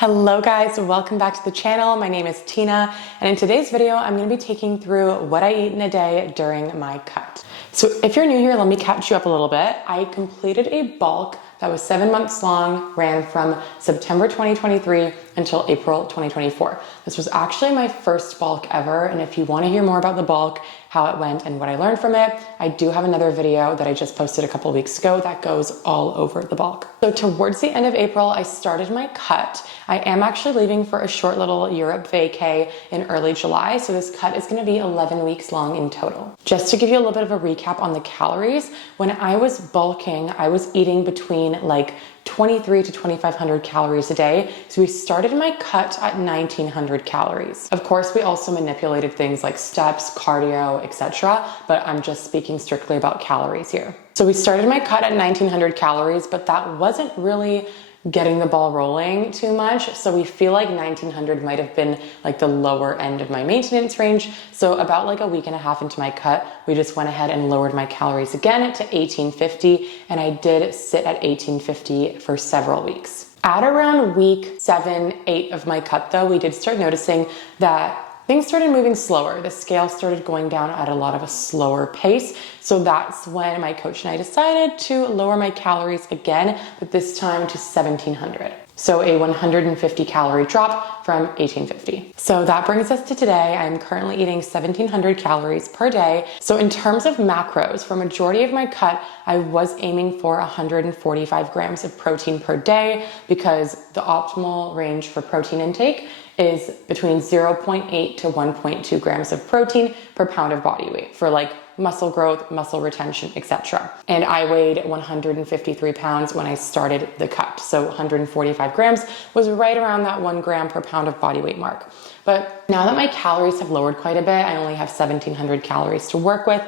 Hello guys, welcome back to the channel. My name is Tina, and in today's video, I'm gonna be taking through what I eat in a day during my cut. So if you're new here, let me catch you up a little bit. I completed a bulk that was 7 months long, ran from September 2023 until April 2024. This was actually my first bulk ever, and if you wanna hear more about the bulk, how it went, and what I learned from it, I do have another video that I just posted a couple weeks ago that goes all over the bulk. So towards the end of April, I started my cut. I am actually leaving for a short little Europe vacay in early July, so this cut is gonna be 11 weeks long in total. Just to give you a little bit of a recap on the calories, when I was bulking, I was eating between like 23 to 2,500 calories a day. So we started my cut at 1,900 calories. Of course, we also manipulated things like steps, cardio, etc. But I'm just speaking strictly about calories here. So we started my cut at 1,900 calories, but that wasn't really getting the ball rolling too much. So we feel like 1,900 might have been like the lower end of my maintenance range. So about like a week and a half into my cut, we just went ahead and lowered my calories again to 1,850. And I did sit at 1,850 for several weeks. At around week 7, 8 of my cut though, we did start noticing that things started moving slower. The scale started going down at a lot of a slower pace. So that's when my coach and I decided to lower my calories again, but this time to 1,700. So a 150 calorie drop from 1,850. So that brings us to today. I'm currently eating 1,700 calories per day. So in terms of macros, for majority of my cut, I was aiming for 145 grams of protein per day because the optimal range for protein intake is between 0.8 to 1.2 grams of protein per pound of body weight for like muscle growth, muscle retention, etc. And I weighed 153 pounds when I started the cut. So 145 grams was right around that 1 gram per pound of body weight mark. But now that my calories have lowered quite a bit, I only have 1,700 calories to work with.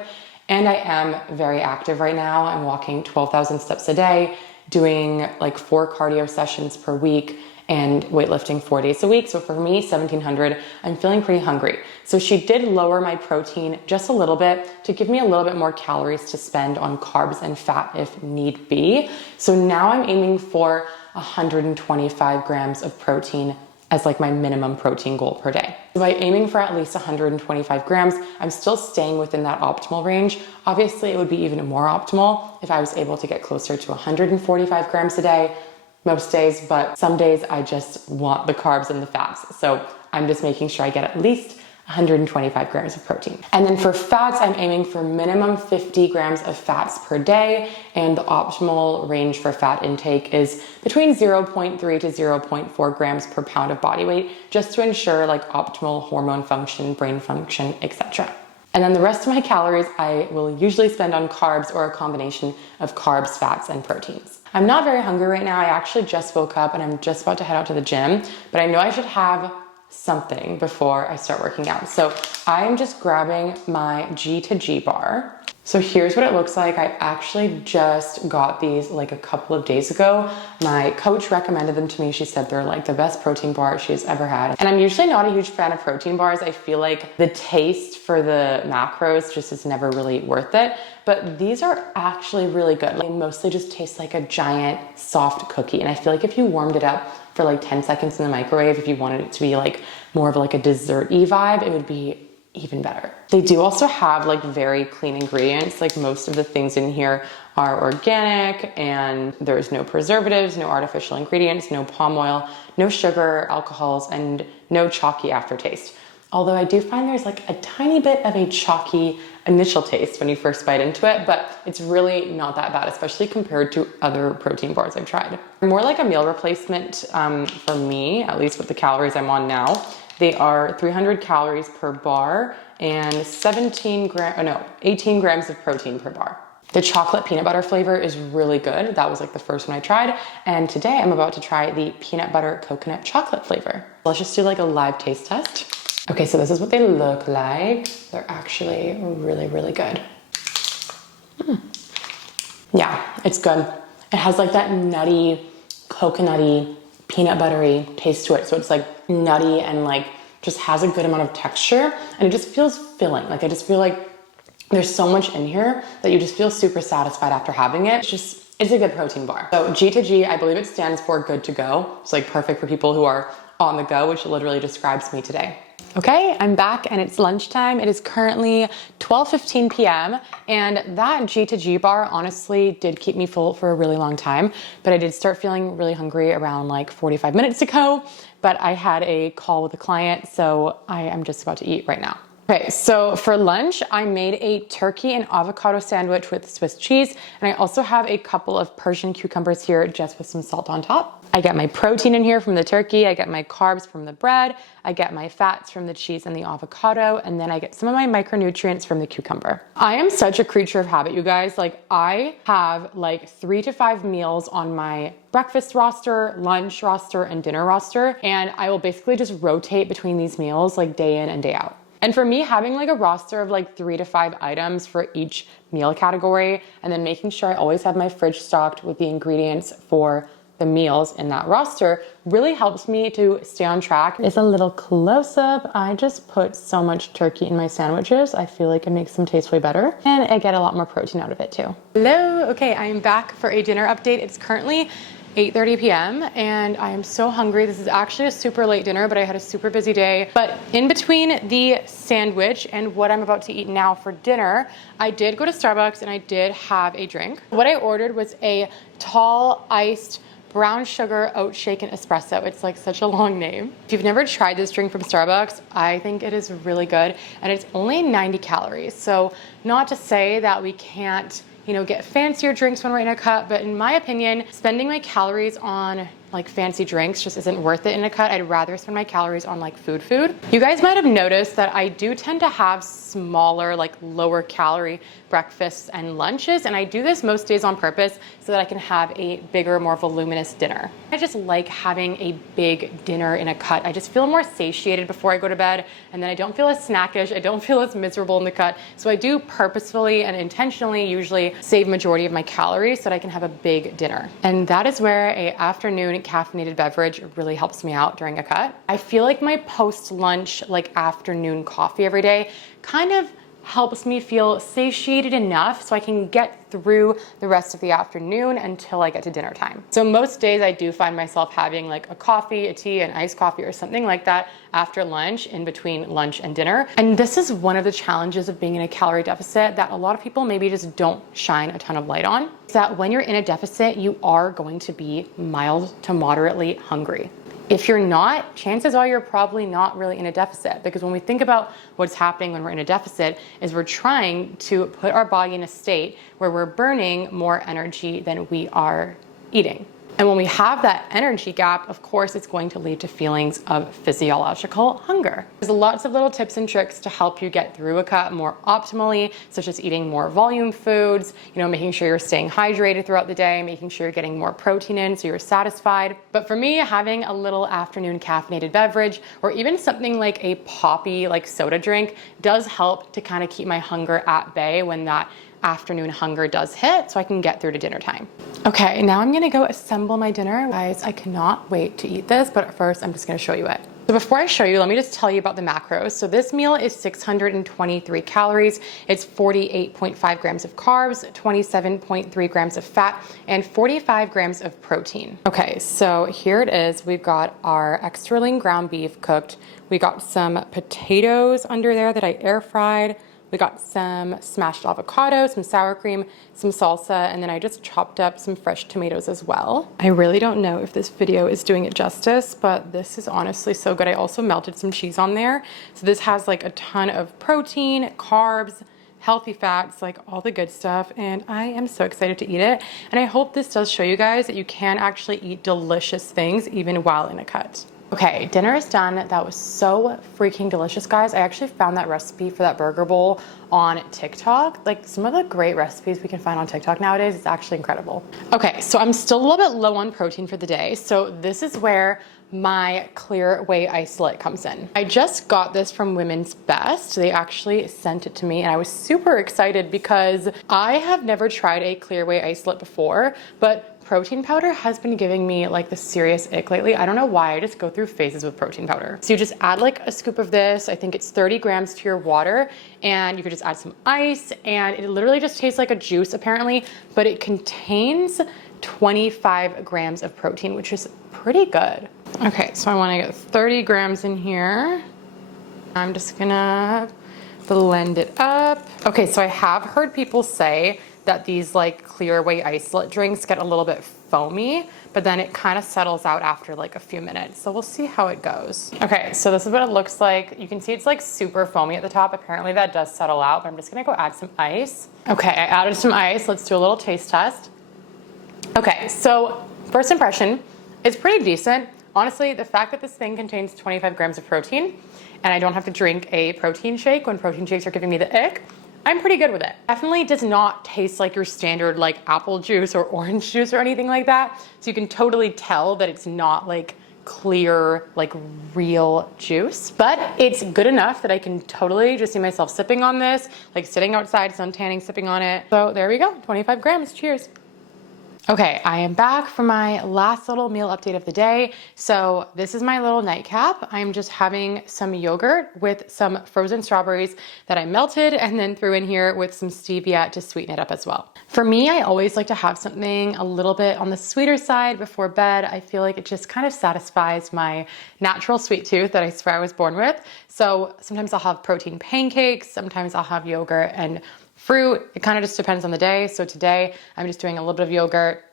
And I am very active right now. I'm walking 12,000 steps a day, doing like 4 cardio sessions per week, and weightlifting 4 days a week. So for me, 1,700, I'm feeling pretty hungry. So she did lower my protein just a little bit to give me a little bit more calories to spend on carbs and fat if need be. So now I'm aiming for 125 grams of protein as like my minimum protein goal per day. So by aiming for at least 125 grams, I'm still staying within that optimal range. Obviously, it would be even more optimal if I was able to get closer to 145 grams a day, most days, but some days I just want the carbs and the fats. So I'm just making sure I get at least 125 grams of protein. And then for fats, I'm aiming for minimum 50 grams of fats per day. And the optimal range for fat intake is between 0.3 to 0.4 grams per pound of body weight, just to ensure like optimal hormone function, brain function, etc. And then the rest of my calories, I will usually spend on carbs or a combination of carbs, fats, and proteins. I'm not very hungry right now. I actually just woke up and I'm just about to head out to the gym, but I know I should have something before I start working out. So I'm just grabbing my G2G bar. So here's what it looks like. I actually just got these like a couple of days ago. My coach recommended them to me. She said they're like the best protein bar she's ever had. And I'm usually not a huge fan of protein bars. I feel like the taste for the macros just is never really worth it. But these are actually really good. They mostly just taste like a giant soft cookie. And I feel like if you warmed it up for like 10 seconds in the microwave, if you wanted it to be like more of like a dessert-y vibe, it would be even better. They do also have like very clean ingredients. Like most of the things in here are organic and there's no preservatives, no artificial ingredients, no palm oil, no sugar, alcohols, and no chalky aftertaste. Although I do find there's like a tiny bit of a chalky initial taste when you first bite into it, but it's really not that bad, especially compared to other protein bars I've tried. More like a meal replacement for me, at least with the calories I'm on now. They are 300 calories per bar and 18 grams of protein per bar. The chocolate peanut butter flavor is really good. That was like the first one I tried. And today I'm about to try the peanut butter coconut chocolate flavor. Let's just do like a live taste test. Okay, so this is what they look like. They're actually really, really good. Yeah, it's good. It has like that nutty, coconutty, peanut buttery taste to it. So it's like nutty and like just has a good amount of texture and it just feels filling. Like I just feel like there's so much in here that you just feel super satisfied after having it. It's a good protein bar. So G to G, I believe it stands for good to go. It's like perfect for people who are on the go, which literally describes me today. Okay, I'm back and it's lunchtime. It is currently 12:15 p.m. and that G to G bar honestly did keep me full for a really long time, but I did start feeling really hungry around like 45 minutes ago, but I had a call with a client, so I am just about to eat right now. Okay, so for lunch, I made a turkey and avocado sandwich with Swiss cheese, and I also have a couple of Persian cucumbers here just with some salt on top. I get my protein in here from the turkey, I get my carbs from the bread, I get my fats from the cheese and the avocado, and then I get some of my micronutrients from the cucumber. I am such a creature of habit, you guys. Like, I have like 3 to 5 meals on my breakfast roster, lunch roster, and dinner roster, and I will basically just rotate between these meals like day in and day out. And for me, having like a roster of like 3 to 5 items for each meal category, and then making sure I always have my fridge stocked with the ingredients for the meals in that roster really helps me to stay on track. It's a little close-up. I just put so much turkey in my sandwiches. I feel like it makes them taste way better, and I get a lot more protein out of it too. Hello, okay, I am back for a dinner update. It's currently 8:30 p.m. and I am so hungry. This is actually a super late dinner, but I had a super busy day. But in between the sandwich and what I'm about to eat now for dinner, I did go to Starbucks and I did have a drink. What I ordered was a tall iced brown sugar oat shaken espresso. It's like such a long name. If you've never tried this drink from Starbucks, I think it is really good, and it's only 90 calories. So not to say that we can't, get fancier when we're in a cut, but in my opinion, spending my calories on like fancy drinks just isn't worth it in a cut. I'd rather spend my calories on like food. You guys might have noticed that I do tend to have smaller, like lower calorie breakfasts and lunches, and I do this most days on purpose so that I can have a bigger, more voluminous dinner. I just like having a big dinner in a cut. I just feel more satiated before I go to bed, and then I don't feel as snackish, I don't feel as miserable in the cut. So I do purposefully and intentionally usually save majority of my calories so that I can have a big dinner. And that is where a afternoon caffeinated beverage really helps me out during a cut. I feel like my post-lunch, like afternoon coffee every day kind of helps me feel satiated enough so I can get through the rest of the afternoon until I get to dinner time. So most days I do find myself having like a coffee, a tea, an iced coffee or something like that after lunch, in between lunch and dinner. And this is one of the challenges of being in a calorie deficit that a lot of people maybe just don't shine a ton of light on. Is that when you're in a deficit, you are going to be mild to moderately hungry. If you're not, chances are you're probably not really in a deficit, because when we think about what's happening when we're in a deficit is we're trying to put our body in a state where we're burning more energy than we are eating. And when we have that energy gap, of course, it's going to lead to feelings of physiological hunger. There's lots of little tips and tricks to help you get through a cut more optimally, such as eating more volume foods, making sure you're staying hydrated throughout the day, making sure you're getting more protein in so you're satisfied. But for me, having a little afternoon caffeinated beverage or even something like a poppy like soda drink does help to kind of keep my hunger at bay when that afternoon hunger does hit, so I can get through to dinner time. Okay, now I'm gonna go assemble my dinner. Guys, I cannot wait to eat this, but first I'm just gonna show you it. So before I show you, let me just tell you about the macros. So this meal is 623 calories. It's 48.5 grams of carbs, 27.3 grams of fat, and 45 grams of protein. Okay, so here it is. We've got our extra lean ground beef cooked. We got some potatoes under there that I air fried. We got some smashed avocado, some sour cream, some salsa, and then I just chopped up some fresh tomatoes as well. I really don't know if this video is doing it justice, but this is honestly so good. I also melted some cheese on there. So this has like a ton of protein, carbs, healthy fats, like all the good stuff, and I am so excited to eat it. And I hope this does show you guys that you can actually eat delicious things even while in a cut. Okay, dinner is done. That was so freaking delicious, guys. I actually found that recipe for that burger bowl on TikTok. Like, some of the great recipes we can find on TikTok nowadays, it's actually incredible. Okay, so I'm still a little bit low on protein for the day. So this is where my clear whey isolate comes in. I just got this from Women's Best. They actually sent it to me and I was super excited because I have never tried a clear whey isolate before, but protein powder has been giving me like the serious ick lately. I don't know why, I just go through phases with protein powder. So you just add like a scoop of this. I think it's 30 grams to your water, and you could just add some ice, and it literally just tastes like a juice apparently, but it contains 25 grams of protein, which is pretty good. Okay, so I wanna get 30 grams in here. I'm just gonna blend it up. Okay, so I have heard people say that these like clear whey isolate drinks get a little bit foamy, but then it kind of settles out after like a few minutes. So we'll see how it goes. Okay, so this is what it looks like. You can see it's like super foamy at the top. Apparently that does settle out, but I'm just gonna go add some ice. Okay, I added some ice. Let's do a little taste test. Okay, so first impression, it's pretty decent. Honestly, the fact that this thing contains 25 grams of protein and I don't have to drink a protein shake when protein shakes are giving me the ick, I'm pretty good with it. Definitely does not taste like your standard like apple juice or orange juice or anything like that. So you can totally tell that it's not like clear, like real juice, but it's good enough that I can totally just see myself sipping on this, like sitting outside, sun tanning, sipping on it. So there we go, 25 grams, cheers. Okay, I am back for my last little meal update of the day. So this is my little nightcap. I'm just having some yogurt with some frozen strawberries that I melted and then threw in here with some stevia to sweeten it up as well. For me, I always like to have something a little bit on the sweeter side before bed. I feel like it just kind of satisfies my natural sweet tooth that I swear I was born with. So sometimes I'll have protein pancakes, sometimes I'll have yogurt and fruit. It kind of just depends on the day. So today I'm just doing a little bit of yogurt,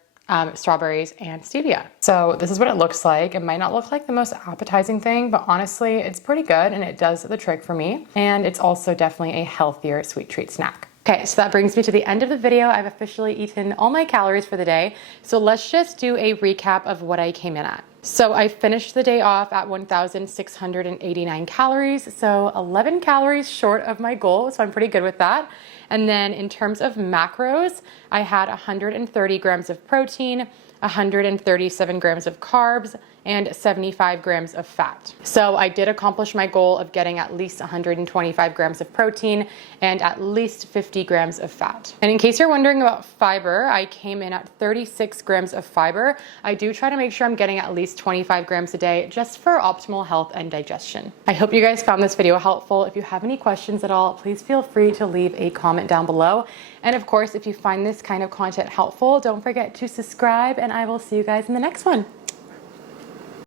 strawberries, and stevia. So this is what it looks like. It might not look like the most appetizing thing, but honestly, it's pretty good and it does the trick for me. And it's also definitely a healthier sweet treat snack. Okay, so that brings me to the end of the video. I've officially eaten all my calories for the day. So let's just do a recap of what I came in at. So I finished the day off at 1,689 calories, so 11 calories short of my goal, so I'm pretty good with that. And then in terms of macros, I had 130 grams of protein, 137 grams of carbs, and 75 grams of fat. So I did accomplish my goal of getting at least 125 grams of protein and at least 50 grams of fat. And in case you're wondering about fiber, I came in at 36 grams of fiber. I do try to make sure I'm getting at least 25 grams a day just for optimal health and digestion. I hope you guys found this video helpful. If you have any questions at all, please feel free to leave a comment down below. And of course, if you find this kind of content helpful, don't forget to subscribe and I will see you guys in the next one.